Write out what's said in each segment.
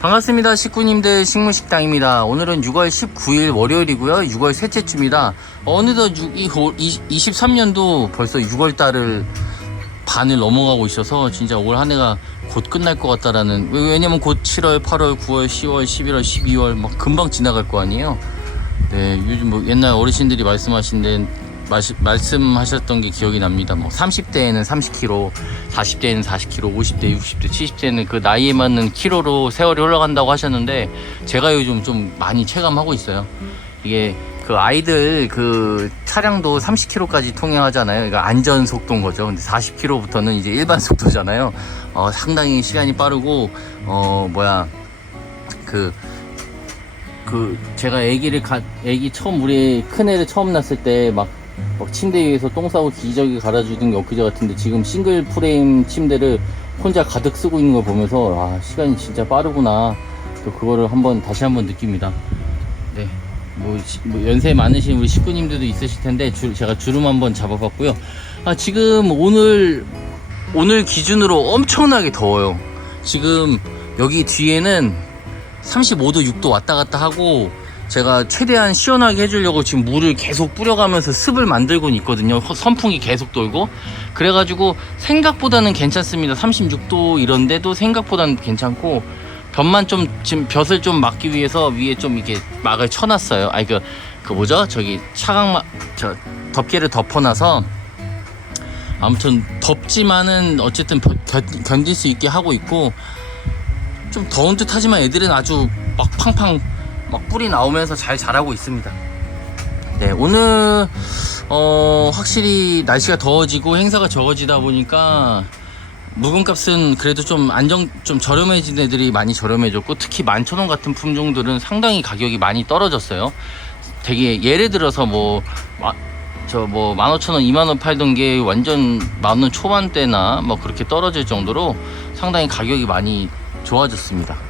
반갑습니다. 식구님들 식물식당입니다. 오늘은 6월 19일 월요일이고요. 6월 셋째 주입니다. 어느덧 23년도 벌써 6월 달을 반을 넘어가고 있어서 진짜 올 한 해가 곧 끝날 것 같다라는 왜- 왜냐면 곧 7월, 8월, 9월, 10월, 11월, 12월 막 금방 지나갈 거 아니에요. 네, 요즘 뭐 옛날 어르신들이 말씀하신 데 마시, 말씀하셨던 게 기억이 납니다. 뭐 30대에는 30kg, 40대에는 40kg, 50대, 60대, 70대는 그 나이에 맞는 키로로 세월이 흘러간다고 하셨는데 제가 요즘 좀 많이 체감하고 있어요. 이게 그 아이들 그 차량도 30km까지 통행하잖아요. 그러니까 안전 속도인 거죠. 근데 40km부터는 이제 일반 속도잖아요. 어, 상당히 시간이 빠르고 어 뭐야 그그 제가 아기를 가 아기 처음 우리 큰 애를 처음 낳았을 때 막 막 침대 위에서 똥 싸고 기저귀 갈아주던 게 엊그제 같은데 지금 싱글 프레임 침대를 혼자 가득 쓰고 있는 걸 보면서 아 시간이 진짜 빠르구나 또 그거를 한번 다시 한번 느낍니다. 네. 뭐, 시- 뭐 연세 많으신 우리 식구님들도 있으실 텐데 줄- 제가 주름 한번 잡아봤고요. 아 지금 오늘 오늘 기준으로 엄청나게 더워요. 지금 여기 뒤에는 35도 6도 왔다 갔다 하고 제가 최대한 시원하게 해주려고 지금 물을 계속 뿌려가면서 습을 만들고 있거든요. 허- 선풍기 계속 돌고 그래가지고 생각보다는 괜찮습니다. 36도 이런데도 생각보다는 괜찮고 볕만 좀 지금 볕을 좀 막기 위해서 위에 좀 이렇게 막을 쳐놨어요. 아니 그, 그 뭐죠? 저기 차광막 저 덮개를 덮어놔서 아무튼 덥지만은 어쨌든 견딜 수 있게 하고 있고 좀 더운 듯 하지만 애들은 아주 막 팡팡 막 뿌리 나오면서 잘 자라고 있습니다. 네, 오늘 어 확실히 날씨가 더워지고 행사가 적어지다 보니까 묵은값은 그래도 좀 안정 좀 저렴해진 애들이 많이 저렴해졌고 특히 만천원 같은 품종들은 상당히 가격이 많이 떨어졌어요. 되게 예를 들어서 뭐 저뭐 15,000원, 2만원 팔던 게 완전 만원 초반대나 뭐 그렇게 떨어질 정도로 상당히 가격이 많이 좋아졌습니다.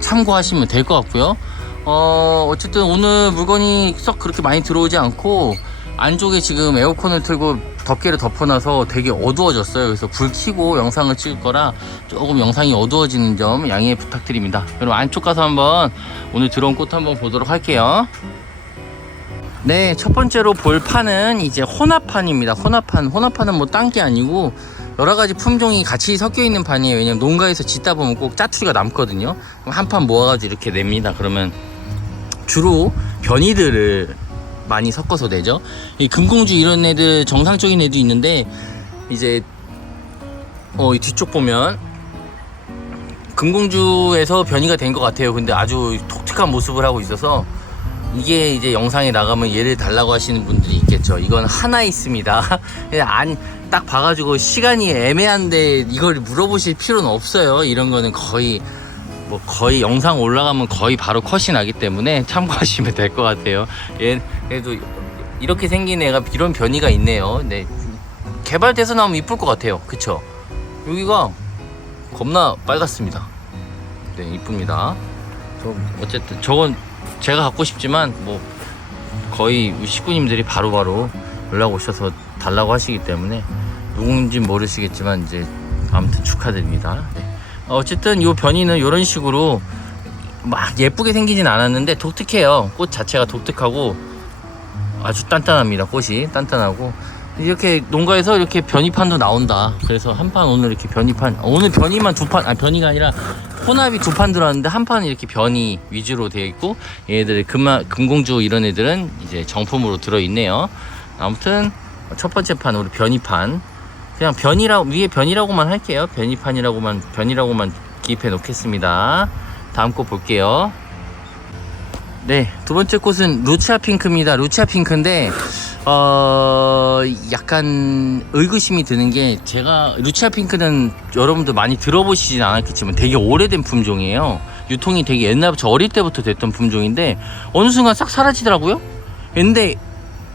참고하시면 될 것 같고요. 어, 어쨌든 오늘 물건이 썩 그렇게 많이 들어오지 않고 안쪽에 지금 에어컨을 틀고 덮개를 덮어놔서 되게 어두워졌어요. 그래서 불 켜고 영상을 찍을 거라 조금 영상이 어두워지는 점 양해 부탁드립니다. 그럼 안쪽 가서 한번 오늘 들어온 꽃 한번 보도록 할게요. 네, 첫 번째로 볼 판은 이제 혼합판입니다. 혼합판. 혼합판은 뭐 딴 게 아니고 여러 가지 품종이 같이 섞여 있는 판이에요. 왜냐면 농가에서 짓다 보면 꼭 짜투리가 남거든요. 한 판 모아가지고 이렇게 냅니다. 그러면 주로 변이들을 많이 섞어서 내죠. 이 금공주 이런 애들 정상적인 애도 있는데 이제 어, 이 뒤쪽 보면 금공주에서 변이가 된 것 같아요. 근데 아주 독특한 모습을 하고 있어서 이게 이제 영상에 나가면 얘를 달라고 하시는 분들이 있겠죠. 이건 하나 있습니다. 안, 딱 봐가지고 시간이 애매한데 이걸 물어보실 필요는 없어요. 이런 거는 거의, 뭐 거의 영상 올라가면 거의 바로 컷이 나기 때문에 참고하시면 될 것 같아요. 얘, 그래도 이렇게 생긴 애가 이런 변이가 있네요. 네. 개발돼서 나오면 이쁠 것 같아요. 그쵸? 여기가 겁나 빨갛습니다. 네, 이쁩니다. 저 어쨌든 저건 제가 갖고 싶지만 뭐 거의 우리 식구님들이 바로바로 연락 오셔서 달라고 하시기 때문에 누군지 모르시겠지만 이제 아무튼 축하드립니다. 네. 어, 어쨌든 이 변이는 이런 식으로 막 예쁘게 생기진 않았는데 독특해요. 꽃 자체가 독특하고 아주 단단합니다. 꽃이 단단하고 이렇게 농가에서 이렇게 변이판도 나온다. 그래서 한 판 오늘 이렇게 변이판 오늘 변이만 두 판, 아 변이가 아니라 혼합이 두 판 들어왔는데 한 판은 이렇게 변이 위주로 되어 있고 얘들 금마 금공주 이런 애들은 이제 정품으로 들어 있네요. 아무튼 첫 번째 판 우리 변이판 그냥 변이라 위에 변이라고만 할게요. 변이판이라고만 변이라고만 기입해 놓겠습니다. 다음 꽃 볼게요. 네, 두 번째 꽃은 루치아 핑크입니다. 루치아 핑크인데 어 약간 의구심이 드는 게 제가 루치아 핑크는 여러분들 많이 들어보시진 않았겠지만 되게 오래된 품종이에요. 유통이 되게 옛날부터 저 어릴 때부터 됐던 품종인데 어느 순간 싹 사라지더라고요. 근데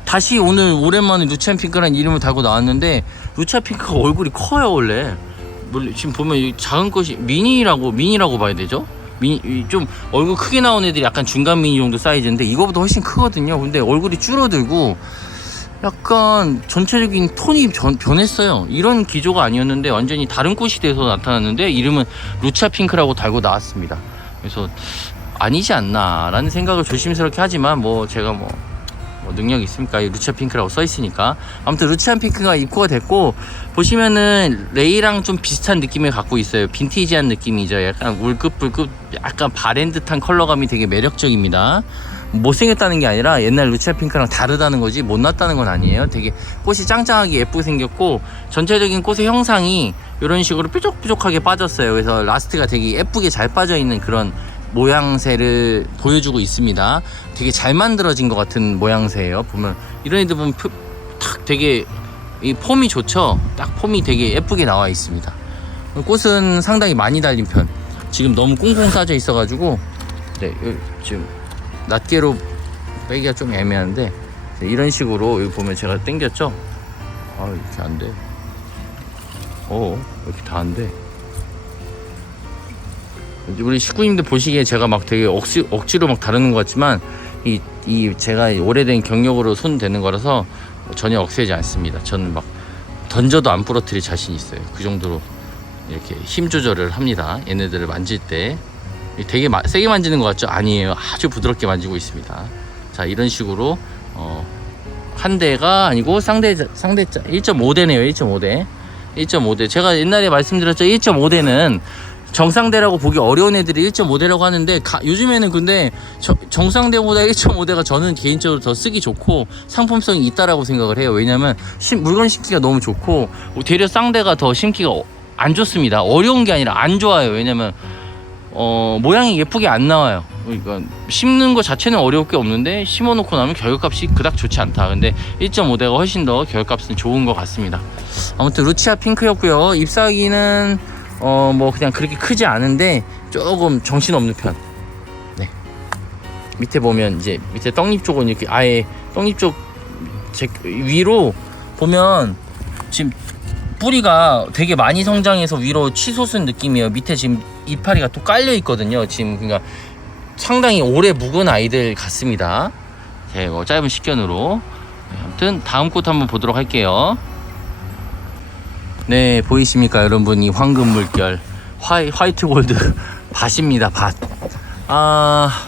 다시 오늘 오랜만에 루치아 핑크라는 이름을 달고 나왔는데 루치아 핑크가 얼굴이 커요 원래. 물- 지금 보면 이 작은 것이 미니라고 미니라고 봐야 되죠? 미니 이좀 얼굴 크게 나온 애들이 약간 중간 미니 정도 사이즈인데 이거보다 훨씬 크거든요. 근데 얼굴이 줄어들고 약간 전체적인 톤이 변, 변했어요. 이런 기조가 아니었는데 완전히 다른 꽃이 돼서 나타났는데 이름은 루차 핑크라고 달고 나왔습니다. 그래서 아니지 않나 라는 생각을 조심스럽게 하지만 뭐 제가 뭐, 뭐 능력이 있습니까? 이 루차 핑크라고 써 있으니까 아무튼 루치안 핑크가 입고가 됐고 보시면은 레이랑 좀 비슷한 느낌을 갖고 있어요. 빈티지한 느낌이죠. 약간 울긋불긋 약간 바랜 듯한 컬러감이 되게 매력적입니다. 못생겼다는 게 아니라 옛날 루치아 핑크랑 다르다는 거지 못났다는 건 아니에요. 되게 꽃이 짱짱하게 예쁘게 생겼고 전체적인 꽃의 형상이 이런 식으로 뾰족뾰족하게 빠졌어요. 그래서 라스트가 되게 예쁘게 잘 빠져 있는 그런 모양새를 보여주고 있습니다. 되게 잘 만들어진 것 같은 모양새예요. 보면 이런 애들 보면 표- 탁 되게 이 폼이 좋죠. 딱 폼이 되게 예쁘게 나와 있습니다. 꽃은 상당히 많이 달린 편. 지금 너무 꽁꽁 싸져 있어가지고 네 요- 지금 낱개로 빼기가 좀 애매한데 네, 이런 식으로 여기 보면 제가 당겼죠. 아 이렇게 안 돼. 어 이렇게 다 안 돼. 우리 식구님들 보시기에 제가 막 되게 억지, 억지로 막 다루는 것 같지만 이, 이 제가 오래된 경력으로 손 대는 거라서 전혀 억세지 않습니다. 저는 막 던져도 안 부러뜨릴 자신이 있어요. 그 정도로 이렇게 힘 조절을 합니다. 얘네들을 만질 때 되게 마- 세게 만지는 것 같죠? 아니에요. 아주 부드럽게 만지고 있습니다. 자 이런 식으로 어, 한 대가 아니고 상대 상대 1.5대네요. 1.5대 1.5대 제가 옛날에 말씀드렸죠. 1.5대는 정상대라고 보기 어려운 애들이 1.5대라고 하는데 가- 요즘에는 근데 저- 정상대보다 1.5대가 저는 개인적으로 더 쓰기 좋고 상품성이 있다라고 생각을 해요. 왜냐면 심- 물건 심기가 너무 좋고 되려 쌍대가 더 심기가 어- 안 좋습니다. 어려운 게 아니라 안 좋아요. 왜냐면 어, 모양이 예쁘게 안 나와요. 그러니까 심는 거 자체는 어려울 게 없는데 심어놓고 나면 결과값이 그닥 좋지 않다. 근데 1.5대가 훨씬 더 결과값은 좋은 것 같습니다. 아무튼 루치아 핑크였고요. 잎사귀는 어 뭐 그냥 그렇게 크지 않은데 조금 정신 없는 편. 네. 밑에 보면 이제 밑에 떡잎 쪽은 이렇게 아예 떡잎 쪽 제, 위로 보면 지금 뿌리가 되게 많이 성장해서 위로 치솟은 느낌이에요. 밑에 지금 이파리가 또 깔려 있거든요. 지금 그러니까 상당히 오래 묵은 아이들 같습니다. 네, 뭐 짧은 식견으로. 네, 아무튼 다음 꽃 한번 보도록 할게요. 네, 보이십니까, 여러분? 이 황금 물결. 화이, 화이트 골드 밭입니다, 밭. 아,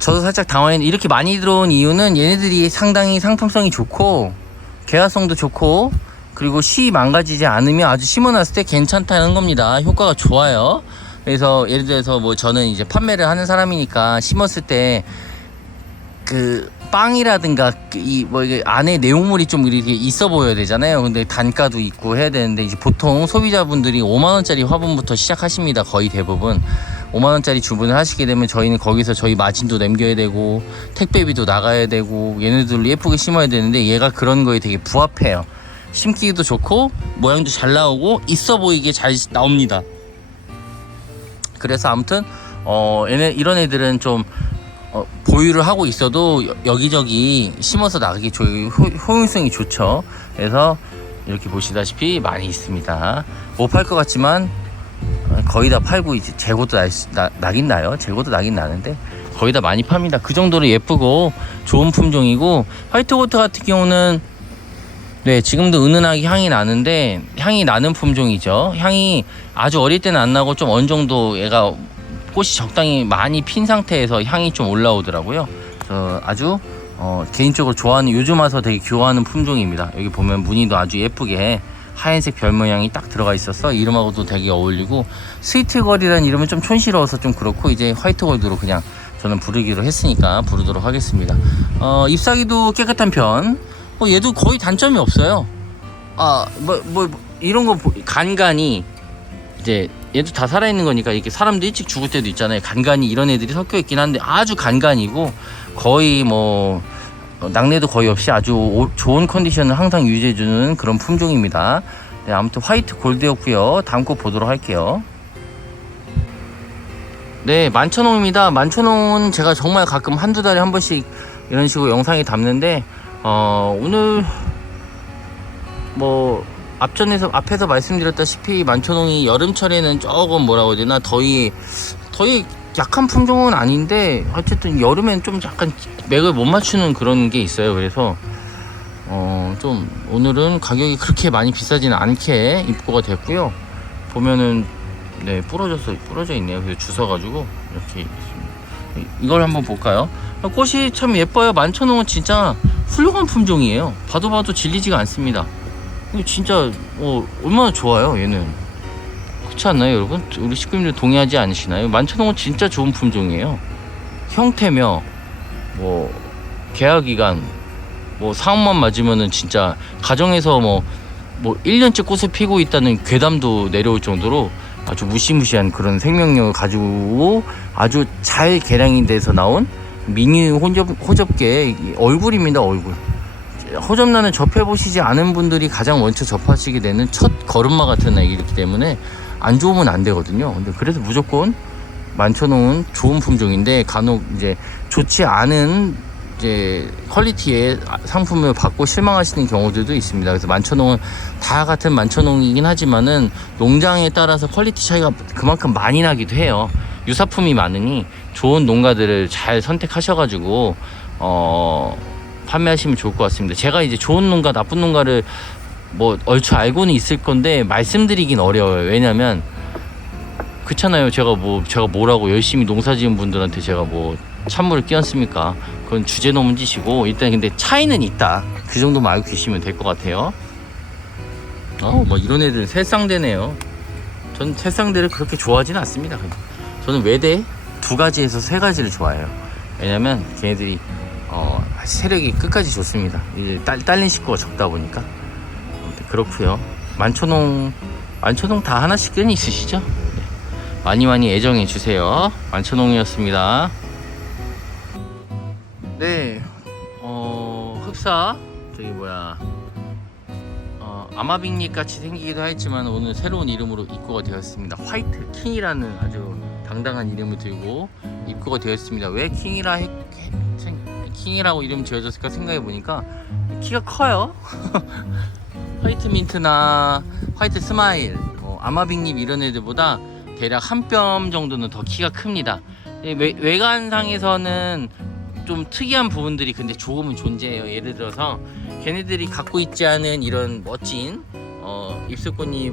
저도 살짝 당황했는데, 이렇게 많이 들어온 이유는 얘네들이 상당히 상품성이 좋고, 개화성도 좋고, 그리고 씨 망가지지 않으면 아주 심어놨을 때 괜찮다는 겁니다. 효과가 좋아요. 그래서 예를 들어서 뭐 저는 이제 판매를 하는 사람이니까 심었을 때 그 빵이라든가 이 뭐 이게 안에 내용물이 좀 이렇게 있어 보여야 되잖아요. 근데 단가도 있고 해야 되는데 이제 보통 소비자분들이 5만 원짜리 화분부터 시작하십니다. 거의 대부분 5만 원짜리 주문을 하시게 되면 저희는 거기서 저희 마진도 남겨야 되고 택배비도 나가야 되고 얘네들로 예쁘게 심어야 되는데 얘가 그런 거에 되게 부합해요. 심기도 좋고 모양도 잘 나오고 있어 보이게 잘 나옵니다. 그래서 아무튼 어 얘네 이런 애들은 좀 어, 보유를 하고 있어도 여- 여기저기 심어서 나가기 조, 효, 효용성이 좋죠. 그래서 이렇게 보시다시피 많이 있습니다. 못 팔 것 같지만 어, 거의 다 팔고 이제 재고도 나, 나, 나긴 나요. 재고도 나긴 나는데 거의 다 많이 팝니다. 그 정도로 예쁘고 좋은 품종이고 화이트고트 같은 경우는 네, 지금도 은은하게 향이 나는데 향이 나는 품종이죠. 향이 아주 어릴 때는 안 나고 좀 어느 정도 얘가 꽃이 적당히 많이 핀 상태에서 향이 좀 올라오더라고요. 그래서 아주 어, 개인적으로 좋아하는 요즘 와서 되게 좋아하는 품종입니다. 여기 보면 무늬도 아주 예쁘게 하얀색 별 모양이 딱 들어가 있어서 이름하고도 되게 어울리고 스위트걸이라는 이름은 좀 촌스러워서 좀 그렇고 이제 화이트걸드로 그냥 저는 부르기로 했으니까 부르도록 하겠습니다. 어, 잎사귀도 깨끗한 편. 어, 얘도 거의 단점이 없어요. 아, 뭐, 뭐, 뭐 이런 거 보- 간간이 이제 얘도 다 살아있는 거니까 이렇게 사람도 일찍 죽을 때도 있잖아요. 간간이 이런 애들이 섞여 있긴 한데 아주 간간이고 거의 뭐 어, 낙내도 거의 없이 아주 오- 좋은 컨디션을 항상 유지해주는 그런 품종입니다. 네, 아무튼 화이트 골드였고요. 다음 거 보도록 할게요. 네, 만천홍입니다. 만천홍은 제가 정말 가끔 한두 달에 한 번씩 이런 식으로 영상에 담는데 어, 오늘 뭐 앞전에서 앞에서 말씀드렸다시피 만천홍이 여름철에는 조금 뭐라고 해야 되나 더위 더위 약한 품종은 아닌데 어쨌든 여름엔 좀 약간 맥을 못 맞추는 그런 게 있어요. 그래서 어 좀 오늘은 가격이 그렇게 많이 비싸지는 않게 입고가 됐고요. 보면은 네 부러져서 부러져 있네요. 그래서 주워가지고 이렇게. 이걸 한번 볼까요? 꽃이 참 예뻐요. 만천홍은 진짜 훌륭한 품종이에요. 봐도 봐도 질리지가 않습니다. 진짜 어, 얼마나 좋아요 얘는. 그렇지 않나요 여러분? 우리 식구님들 동의하지 않으시나요? 만천홍은 진짜 좋은 품종이에요. 형태며 뭐 계약기간 뭐 상황만 맞으면은 진짜 가정에서 뭐뭐 1년째 꽃을 피고 있다는 괴담도 내려올 정도로 아주 무시무시한 그런 생명력을 가지고 아주 잘 개량이 돼서 나온 미니 호접, 호접계의 이 얼굴입니다 얼굴 호접란을 접해보시지 않은 분들이 가장 먼저 접하시게 되는 첫 걸음마 같은 아이기 때문에 안 좋으면 안 되거든요 근데 그래서 무조건 만천홍은 좋은 품종인데 간혹 이제 좋지 않은 이제 퀄리티의 상품을 받고 실망하시는 경우들도 있습니다. 그래서 만천홍은 다 같은 만천홍이긴 하지만은 농장에 따라서 퀄리티 차이가 그만큼 많이 나기도 해요. 유사품이 많으니 좋은 농가들을 잘 선택하셔가지고 어 판매하시면 좋을 것 같습니다. 제가 이제 좋은 농가, 나쁜 농가를 뭐 얼추 알고는 있을 건데 말씀드리긴 어려워요. 왜냐면 그렇잖아요. 제가 뭐 제가 뭐라고 열심히 농사지은 분들한테 제가 뭐 찬물을 끼얹습니까? 그건 주제 넘은 짓이고 일단 근데 차이는 있다. 그 정도만 알고 계시면 될 것 같아요. 어, 뭐 이런 애들은 새쌍대네요. 전 새쌍대를 그렇게 좋아하지는 않습니다. 저는 외대 두 가지에서 세 가지를 좋아해요. 왜냐면 걔네들이 어, 세력이 끝까지 좋습니다. 이제 딸, 딸린 식구가 적다 보니까 그렇고요. 만초농 만초농 다 하나씩은 있으시죠? 네. 많이 많이 애정해 주세요. 만초농이었습니다. 네, 어, 흡사 저기 뭐야 어, 아마빅립 같이 생기기도 했지만 오늘 새로운 이름으로 입고가 되었습니다. 화이트 킹이라는 아주 당당한 이름을 들고 입고가 되었습니다. 왜 킹이라 했, 킹이라고 이름 지어졌을까 생각해 보니까 키가 커요. 화이트 민트나 화이트 스마일, 뭐 아마빅립 이런 애들보다 대략 한 뼘 정도는 더 키가 큽니다. 이 외, 외관상에서는 좀 특이한 부분들이 근데 조금은 존재해요. 예를 들어서 걔네들이 갖고 있지 않은 이런 멋진 어, 입술꽃잎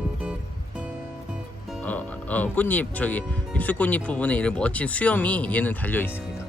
어, 어, 꽃잎 저기 입술꽃잎 부분에 이런 멋진 수염이 얘는 달려 있습니다.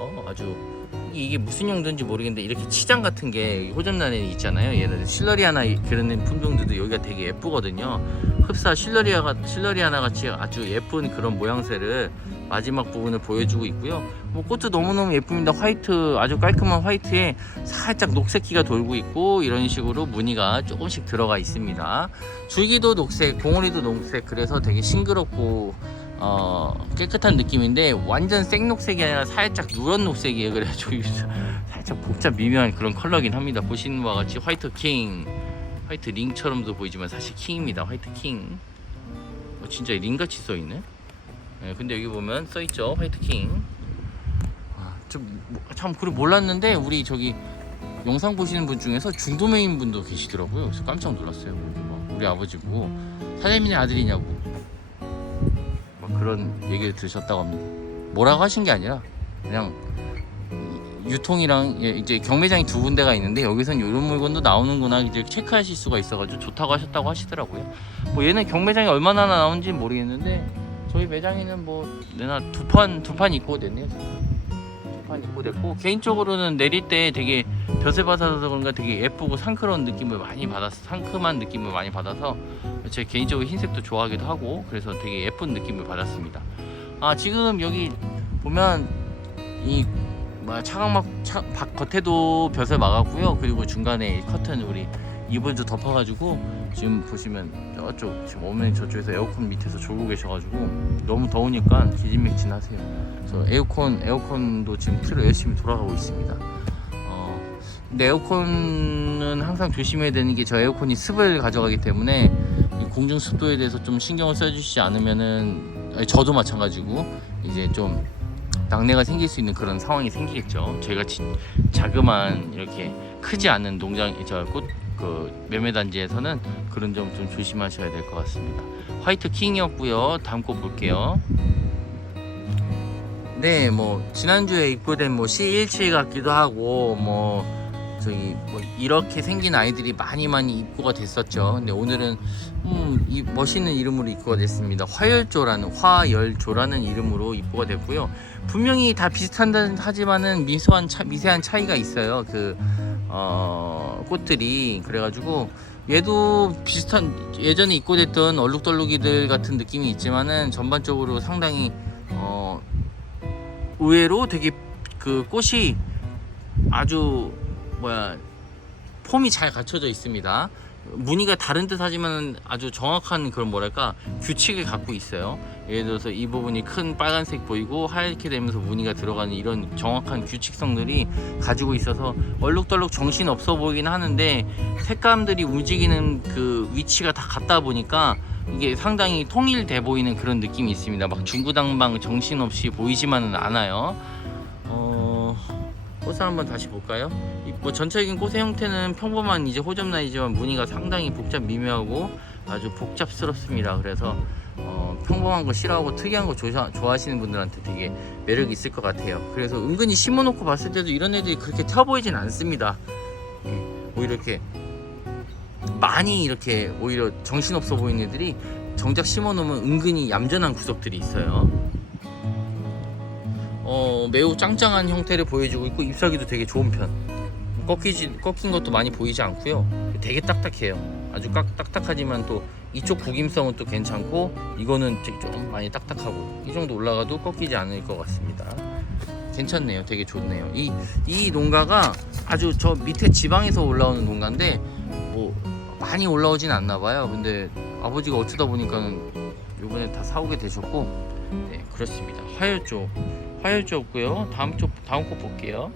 어, 아주 이게 무슨 용도인지 모르겠는데 이렇게 치장 같은 게 호접란에 있잖아요. 들어 실러리아나 그런 품종들도 여기가 되게 예쁘거든요. 흡사 실러리아가 실러리아나 같이 아주 예쁜 그런 모양새를 마지막 부분을 보여주고 있고요. 뭐 꽃도 너무너무 예쁩니다. 화이트 아주 깔끔한 화이트에 살짝 녹색기가 돌고 있고 이런 식으로 무늬가 조금씩 들어가 있습니다. 줄기도 녹색, 봉오리도 녹색 그래서 되게 싱그럽고 어, 깨끗한 느낌인데 완전 생녹색이 아니라 살짝 누런 녹색이에요. 그래가지고 살짝 복잡 미묘한 그런 컬러긴 합니다. 보시는 바와 같이 화이트 킹, 화이트 링처럼도 보이지만 사실 킹입니다. 화이트 킹. 어, 진짜 링같이 써있네. 네, 근데 여기 보면 써있죠. 화이트 킹. 아, 좀, 뭐, 참, 그걸 몰랐는데, 우리 저기, 영상 보시는 분 중에서 중도메인 분도 계시더라고요. 그래서 깜짝 놀랐어요. 막 우리 아버지 보고, 사장님네 아들이냐고. 막 그런 얘기를 들으셨다고 합니다. 뭐라고 하신 게 아니라, 그냥, 유통이랑 예, 이제 경매장이 두 군데가 있는데 여기선 이런 물건도 나오는구나 이제 체크하실 수가 있어가지고 좋다고 하셨다고 하시더라고요. 뭐 얘는 경매장이 얼마나 나오는지 는 모르겠는데 저희 매장에는 뭐 내나 두 판 두 판 입고 됐네요. 두 판 입고 됐고 개인적으로는 내릴 때 되게 벼슬 받아서 그런가 되게 예쁘고 상크러운 느낌을 많이 받았어 상큼한 느낌을 많이 받아서 제 개인적으로 흰색도 좋아하기도 하고 그래서 되게 예쁜 느낌을 받았습니다. 아 지금 여기 보면 이 차광막 차, 밖 겉에도 벼슬 막았고요 그리고 중간에 커튼 우리 이불도 덮어가지고 지금 보시면 저쪽 지금 어머니 저쪽에서 에어컨 밑에서 졸고 계셔가지고 너무 더우니까 기진맥진하세요. 그래서 에어컨 에어컨도 지금 틀어 열심히 돌아가고 있습니다. 어, 근데 에어컨은 항상 조심해야 되는 게 저 에어컨이 습을 가져가기 때문에 이 공중 습도에 대해서 좀 신경을 써주시지 않으면은 저도 마찬가지고 이제 좀 낙내가 생길 수 있는 그런 상황이 생기겠죠. 저희가 지, 자그만 이렇게 크지 않은 농장 저꽃그 매매 단지에서는 그런 점 좀 조심하셔야 될 것 같습니다. 화이트 킹이었고요. 다음 거 볼게요. 네, 뭐 지난주에 입고된 뭐 C17 같기도 하고 뭐 저기 뭐 이렇게 생긴 아이들이 많이 많이 입고가 됐었죠. 근데 오늘은 음, 이 멋있는 이름으로 입고가 됐습니다. 화열조라는 화열조라는 이름으로 입고가 됐고요. 분명히 다 비슷한 하지만은 미소한 차, 미세한 차이가 있어요. 그 어, 꽃들이 그래가지고 얘도 비슷한 예전에 입고됐던 얼룩덜룩이들 같은 느낌이 있지만은 전반적으로 상당히 어, 의외로 되게 그 꽃이 아주 뭐야 폼이 잘 갖춰져 있습니다. 무늬가 다른 듯 하지만 아주 정확한 그런 뭐랄까 규칙을 갖고 있어요. 예를 들어서 이 부분이 큰 빨간색 보이고 하얗게 되면서 무늬가 들어가는 이런 정확한 규칙성들이 가지고 있어서 얼룩덜룩 정신 없어 보이긴 하는데 색감들이 움직이는 그 위치가 다 같다 보니까 이게 상당히 통일돼 보이는 그런 느낌이 있습니다. 막 중구당방 정신없이 보이지만은 않아요. 어, 꽃을 한번 다시 볼까요? 이뭐 전체적인 꽃의 형태는 평범한 이제 호접란이지만 무늬가 상당히 복잡 미묘하고 아주 복잡스럽습니다. 그래서 어, 평범한 거 싫어하고 특이한 거 조사, 좋아하시는 분들한테 되게 매력 있을 것 같아요. 그래서 은근히 심어놓고 봤을 때도 이런 애들이 그렇게 튀어 보이진 않습니다. 예, 오히려 이렇게 많이 이렇게 오히려 정신없어 보이는 애들이 정작 심어놓으면 은근히 얌전한 구석들이 있어요. 어, 매우 짱짱한 형태를 보여주고 있고 잎사귀도 되게 좋은 편. 꺾이지 꺾인 것도 많이 보이지 않고요. 되게 딱딱해요. 아주 깍, 딱딱하지만 또 이쪽 구김성은 또 괜찮고 이거는 좀 많이 딱딱하고 이 정도 올라가도 꺾이지 않을 것 같습니다. 괜찮네요. 되게 좋네요. 이, 이 농가가 아주 저 밑에 지방에서 올라오는 농가인데 뭐 많이 올라오진 않나 봐요. 근데 아버지가 어쩌다 보니까는 요번에 다 사오게 되셨고 네 그렇습니다. 화열조 화열조고요. 다음 쪽 다음 거 볼게요.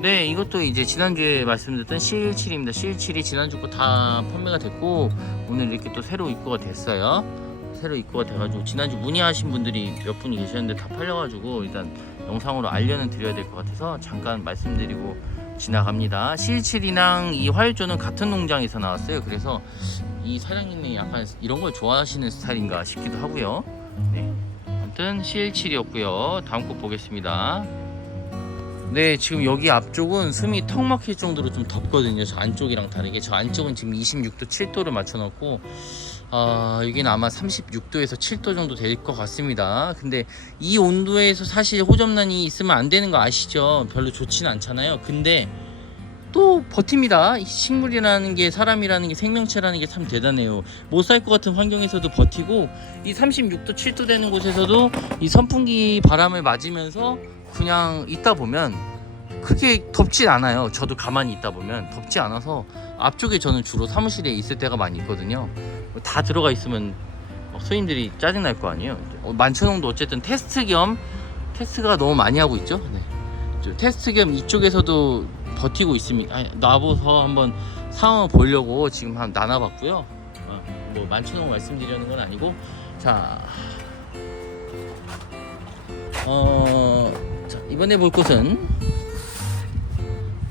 네 이것도 이제 지난주에 말씀드렸던 C17입니다. C17이 지난주 거 다 판매가 됐고 오늘 이렇게 또 새로 입고가 됐어요. 새로 입고가 돼가지고 지난주 문의하신 분들이 몇 분이 계셨는데 다 팔려가지고 일단 영상으로 알려는 드려야 될 것 같아서 잠깐 말씀드리고 지나갑니다. C17이랑 이 화열조는 같은 농장에서 나왔어요. 그래서 이 사장님이 약간 이런 걸 좋아하시는 스타일인가 싶기도 하고요. 네. 아무튼 C17이었고요. 다음 거 보겠습니다. 네, 지금 여기 앞쪽은 숨이 턱 막힐 정도로 좀 덥거든요. 저 안쪽이랑 다르게. 저 안쪽은 지금 26도, 7도를 맞춰놨고, 아, 여기는 아마 36도에서 7도 정도 될 것 같습니다. 근데 이 온도에서 사실 호접란이 있으면 안 되는 거 아시죠? 별로 좋지는 않잖아요. 근데 또 버팁니다. 이 식물이라는 게 사람이라는 게 생명체라는 게 참 대단해요. 못 살 것 같은 환경에서도 버티고 이 36도, 7도 되는 곳에서도 이 선풍기 바람을 맞으면서 그냥 있다 보면 그렇게 덥진 않아요. 저도 가만히 있다 보면 덥지 않아서 앞쪽에 저는 주로 사무실에 있을 때가 많이 있거든요. 다 들어가 있으면 막 손님들이 짜증 날 거 아니에요. 어, 만천홍도 어쨌든 테스트 겸 테스트가 너무 많이 하고 있죠. 네. 저 테스트 겸 이쪽에서도 버티고 있습니다. 아니, 나와서 한번 상황을 보려고 지금 한 나눠봤고요. 어, 뭐 만천홍 말씀드리는 건 아니고 자, 어, 자 이번에 볼 곳은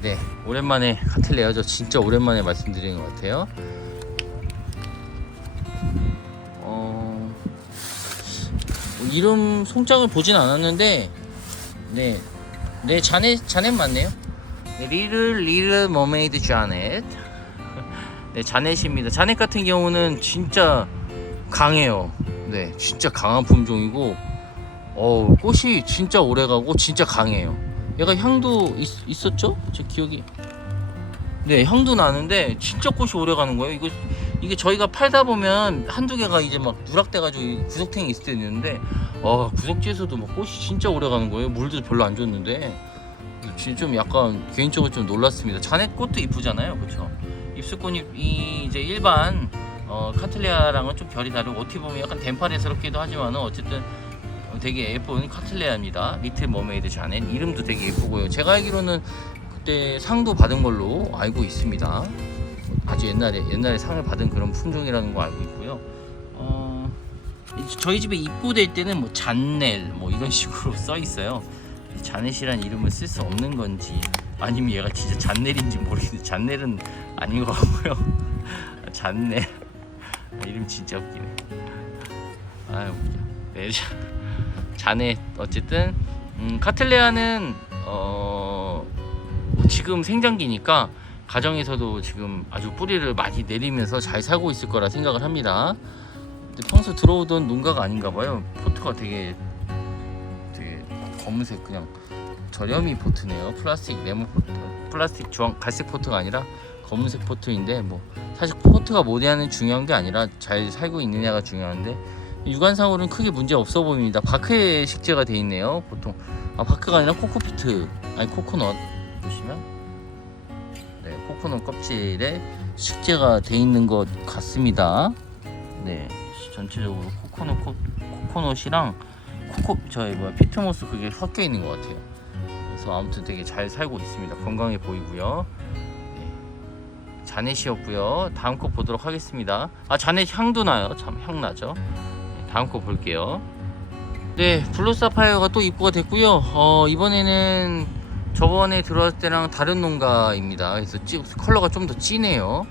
네 오랜만에 카틀레어 저 진짜 오랜만에 말씀드리는 것 같아요. 어, 뭐 이름 송장을 보진 않았는데 네, 네 자넷 자넷 맞네요. 네, 리를 리를 머메이드 자넷. 네 자넷입니다. 자넷 같은 경우는 진짜 강해요. 네, 진짜 강한 품종이고, 어 꽃이 진짜 오래가고 진짜 강해요. 얘가 향도 있, 었죠제 기억이. 네, 향도 나는데 진짜 꽃이 오래가는 거예요. 이거 이게 저희가 팔다 보면 한두 개가 이제 막 누락돼가지고 이 구석탱이 있을 때 있는데, 어 구석지에서도 막 꽃이 진짜 오래가는 거예요. 물도 별로 안 줬는데. 진짜 좀 약간 개인적으로 좀 놀랐습니다. 자넷 꽃도 이쁘잖아요, 그렇죠? 입술꽃이 이 이제 일반 어, 카틀레아랑은 좀 결이 다르고 어떻게 보면 약간 덴파레스럽기도 하지만은 어쨌든 되게 예쁜 카틀레아입니다. 리틀 머메이드 자넷 이름도 되게 예쁘고요. 제가 알기로는 그때 상도 받은 걸로 알고 있습니다. 아주 옛날에 옛날에 상을 받은 그런 품종이라는 거 알고 있고요. 어, 이- 저희 집에 입고될 때는 뭐 잔넬 뭐 이런 식으로 써 있어요. 이 자넷이란 이름을 쓸 수 없는 건지 아니면 얘가 진짜 잔넬인지 모르겠는데 잔넬은 아닌 것 같고요. 잔넬 이름 진짜 웃기네. 아 웃겨. 네, 자- 자넷 어쨌든 음, 카틀레아는 어, 지금 생장기니까 가정에서도 지금 아주 뿌리를 많이 내리면서 잘 살고 있을 거라 생각을 합니다. 평소 들어오던 농가가 아닌가 봐요. 포트가 되게 검은색 그냥 저렴이 포트네요. 플라스틱 네모 포트, 플라스틱 주황 갈색 포트가 아니라 검은색 포트인데 뭐 사실 포트가 뭐냐는 중요한 게 아니라 잘 살고 있느냐가 중요한데 육안상으로는 크게 문제 없어 보입니다. 바크에 식재가 돼 있네요. 보통 아 바크가 아니라 코코피트 아니 코코넛 보시면 네 코코넛 껍질에 식재가 돼 있는 것 같습니다. 네 전체적으로 코코넛 코, 코코넛이랑 코코 저희 뭐야 피트모스 그게 섞여 있는 것 같아요. 그래서 아무튼 되게 잘 살고 있습니다. 건강해 보이고요. 네. 자넷이었고요. 다음 거 보도록 하겠습니다. 아 자넷 향도 나요. 참 향 나죠. 네, 다음 거 볼게요. 네, 블루 사파이어가 또 입고가 됐고요. 어, 이번에는 저번에 들어왔을 때랑 다른 농가입니다. 그래서 찌, 컬러가 좀 더 진해요.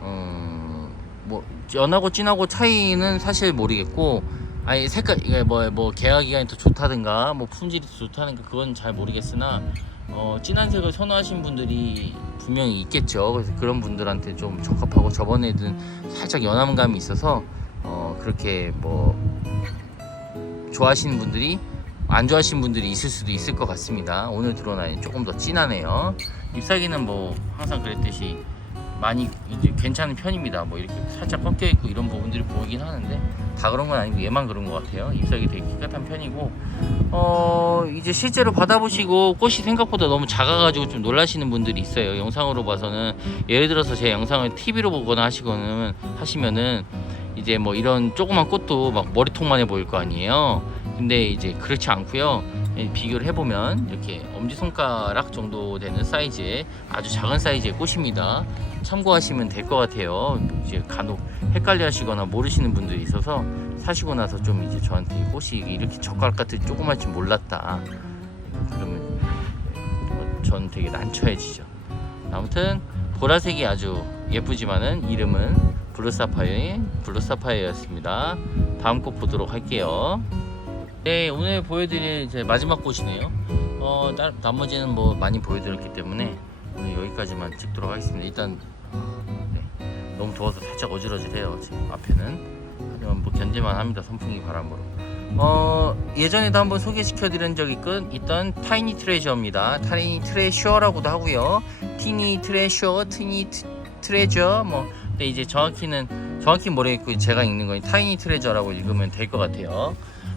어, 뭐 연하고 진하고 차이는 사실 모르겠고, 아니 색깔 이게 뭐뭐 개화 기간이 더 좋다든가, 뭐 품질이 더 좋다든가 그건 잘 모르겠으나, 어, 진한 색을 선호하신 분들이 분명히 있겠죠. 그래서 그런 분들한테 좀 적합하고 저번에는 살짝 연함감이 있어서 어, 그렇게 뭐 좋아하시는 분들이 안 좋아하시는 분들이 있을 수도 있을 것 같습니다. 오늘 아이는 조금 더 진하네요. 잎사귀는 뭐 항상 그랬듯이 많이 이제 괜찮은 편입니다. 뭐 이렇게 살짝 꺾여 있고 이런 부분들이 보이긴 하는데 다 그런 건 아니고 얘만 그런 것 같아요. 잎사귀 되게 깨끗한 편이고 어 이제 실제로 받아보시고 꽃이 생각보다 너무 작아가지고 좀 놀라시는 분들이 있어요. 영상으로 봐서는 예를 들어서 제 영상을 TV로 보거나 하시거나 하시면은 이제 뭐 이런 조그만 꽃도 막 머리통만해 보일 거 아니에요. 근데 이제 그렇지 않고요. 예, 비교를 해보면 이렇게 엄지손가락 정도 되는 사이즈의 아주 작은 사이즈의 꽃입니다. 참고하시면 될 것 같아요. 이제 간혹 헷갈려 하시거나 모르시는 분들이 있어서 사시고 나서 좀 이제 저한테 꽃이 이렇게 젓가락 같은 조그만 줄 몰랐다. 그러면 어, 전 되게 난처해지죠. 아무튼 보라색이 아주 예쁘지만은 이름은 블루사파이어의 블루사파이어였습니다. 다음 곡 보도록 할게요. 네, 오늘 보여드릴 제 마지막 꽃이네요. 어, 나, 나머지는 뭐 많이 보여드렸기 때문에 여기까지만 찍도록 하겠습니다. 일단 네, 너무 더워서 살짝 어지러지해요. 지금 앞에는 하지만 뭐 견딜만 합니다. 선풍기 바람으로. 어, 예전에도 한번 소개시켜 드린 적이 있- 있던 타이니 트레저입니다. 타이니 트레셔라고도 하고요. 티니 트레셔, 티니 트- 트레저 뭐 근데 이제 정확히는 정확히 모르겠고 제가 읽는 건 타이니 트레저라고 읽으면 될 것 같아요.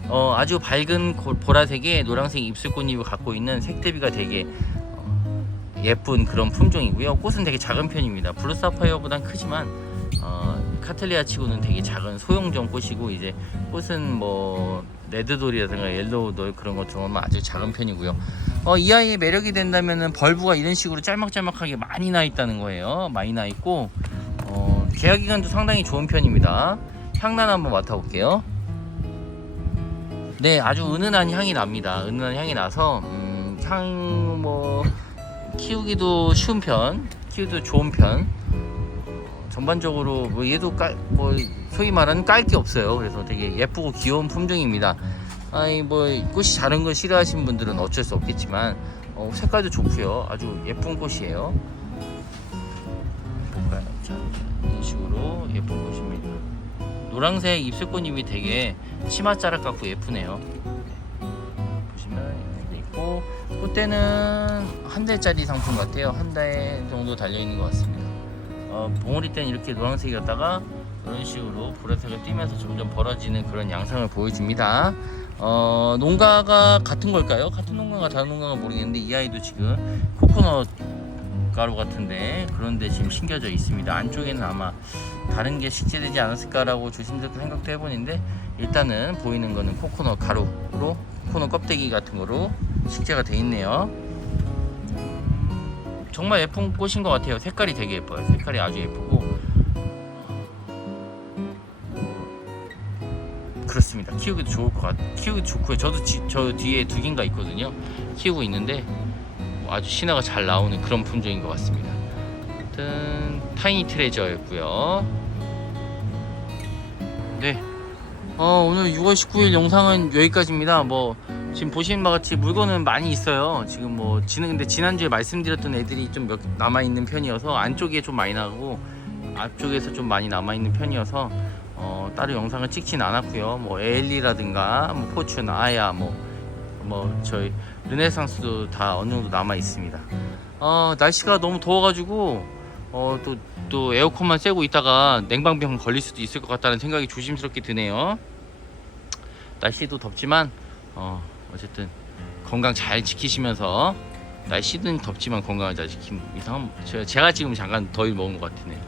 어, 아주 밝은 고- 보라색에 노란색 입술꽃잎을 갖고 있는 색대비가 되게 어, 예쁜 그런 품종이고요. 꽃은 되게 작은 편입니다. 블루사파이어보단 크지만 어, 카틀리아 치고는 되게 작은 소형종 꽃이고 이제 꽃은 뭐 레드돌이라든가 옐로우돌 그런 것처럼 아주 작은 편이고요. 어, 이 아이의 매력이 된다면은 벌브가 이런 식으로 짤막짤막하게 많이 나 있다는 거예요. 많이 나 있고 어, 계약 기간도 상당히 좋은 편입니다. 향난 한번 맡아볼게요. 네, 아주 은은한 향이 납니다. 은은한 향이 나서 음, 향뭐 키우기도 쉬운 편, 키우기도 좋은 편. 어, 전반적으로 뭐 얘도 깔, 뭐 소위 말하는 깔 게 없어요. 그래서 되게 예쁘고 귀여운 품종입니다. 아니 뭐 꽃이 자른 거 싫어하시는 분들은 어쩔 수 없겠지만 어, 색깔도 좋고요. 아주 예쁜 꽃이에요. 노란색 입술꽃잎이 되게 치맛자락 같고 예쁘네요. 네. 보시면 이렇게 있고 꽃대는 한 달짜리 상품 같아요. 한달 정도 달려 있는 것 같습니다. 어, 봉오리 때는 이렇게 노란색이었다가 이런 식으로 보라색을 띠면서 점점 벌어지는 그런 양상을 보여줍니다. 어, 농가가 같은 걸까요? 같은 농가가 다른 농가가 모르겠는데 이 아이도 지금 코코넛 가루 같은데 그런데 지금 심겨져 있습니다. 안쪽에는 아마 다른 게 식재되지 않았을까라고 조심스럽게 생각도 해보는데 일단은 보이는 거는 코코넛 가루로 코코넛 껍데기 같은 거로 식재가 돼 있네요. 음, 정말 예쁜 꽃인 것 같아요. 색깔이 되게 예뻐요. 색깔이 아주 예쁘고 그렇습니다. 키우기도 좋을 것 같. 키우기 좋고요. 저도 지, 저 뒤에 두 개인가 있거든요. 키우고 있는데 뭐 아주 신화가 잘 나오는 그런 품종인 것 같습니다. 아무튼 타이니 트레저였고요. 네. 어, 오늘 6월 19일 영상은 여기까지입니다. 뭐 지금 보시는 바와 같이 물건은 많이 있어요. 지금 뭐 지는 근데 지난주에 말씀드렸던 애들이 좀 몇 남아 있는 편이어서 안쪽에 좀 많이 나고 앞쪽에서 좀 많이 남아 있는 편이어서 어, 따로 영상을 찍진 않았고요. 뭐 엘리라든가 뭐 포춘, 아야 뭐뭐 저희 르네상스도 다 어느 정도 남아 있습니다. 어, 날씨가 너무 더워가지고 어, 또, 또 에어컨만 쐬고 있다가 냉방병 걸릴 수도 있을 것 같다는 생각이 조심스럽게 드네요. 날씨도 덥지만 어, 어쨌든 건강 잘 지키시면서 날씨는 덥지만 건강을 잘 이상한 제가, 제가 지금 잠깐 더위 먹은 것 같으네요.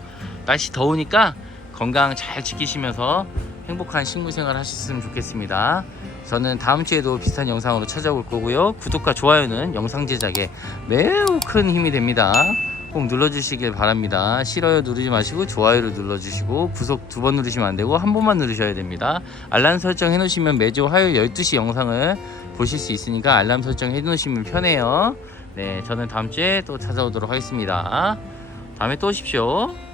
날씨 더우니까 건강 잘 지키시면서 행복한 식물 생활 하셨으면 좋겠습니다. 저는 다음 주에도 비슷한 영상으로 찾아올 거고요. 구독과 좋아요는 영상 제작에 매우 큰 힘이 됩니다. 꼭 눌러주시길 바랍니다. 싫어요 누르지 마시고 좋아요를 눌러주시고 구독 두 번 누르시면 안 되고 한 번만 누르셔야 됩니다. 알람 설정 해놓으시면 매주 화요일 12시 영상을 보실 수 있으니까 알람 설정 해놓으시면 편해요. 네, 저는 다음 주에 또 찾아오도록 하겠습니다. 다음에 또 오십시오.